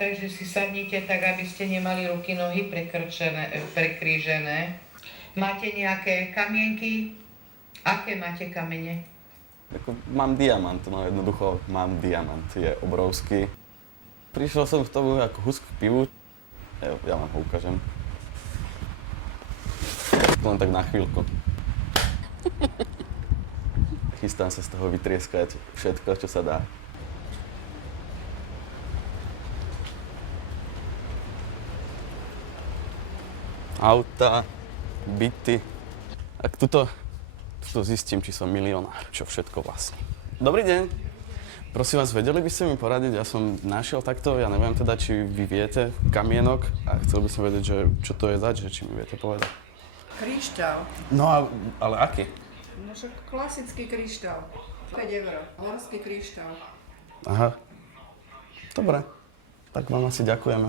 Takže si sadnite tak, aby ste nemali ruky, nohy prekrížené. Máte nejaké kamienky? Aké máte kamene? Mám diamant, no jednoducho mám diamant, je obrovský. Prišiel som k tomu ako husk k pivu, ja vám ho ukážem. Len tak na chvíľku. Chystám sa z toho vytrieskať všetko, čo sa dá. Auta, byty. Ak tuto zistím, či som milionár, čo všetko vlastní. Dobrý deň. Prosím vás, vedeli by ste mi poradiť? Ja som našiel takto, ja neviem teda, či vy viete kamienok a chcel by som vedieť, že čo to je zač, že či mi viete povedať. Kryštál. No, ale aký? No však klasický kryštál. 5 eur. Horský kryštál. Aha. Dobre. Tak vám asi ďakujeme.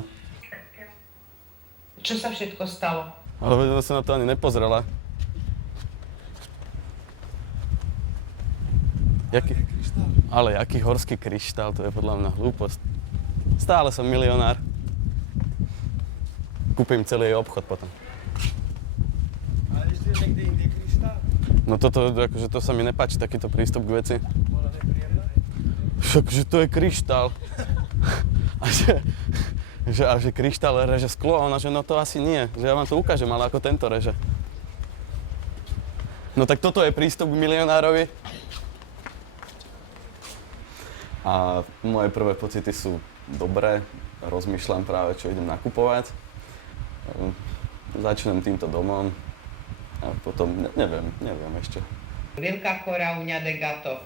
Čo sa všetko stalo? Ale veď ona sa na to ani nepozrela. Ale jaký horský kryštál, to je podľa mňa hlúposť. Stále som milionár. Kúpim celý jej obchod potom. Ale ešte je niekde inde kryštál? No toto, akože to sa mi nepáči, takýto prístup k veci. Však, že to je kryštál. A že kryštál reže sklo, a ona, že no to asi nie, že ja vám to ukážem, ale ako tento reže. No tak toto je prístup k milionárovi. A moje prvé pocity sú dobré, rozmýšľam práve, čo idem nakupovať. Začnem týmto domom a potom neviem ešte. Veľká koravňa de gato.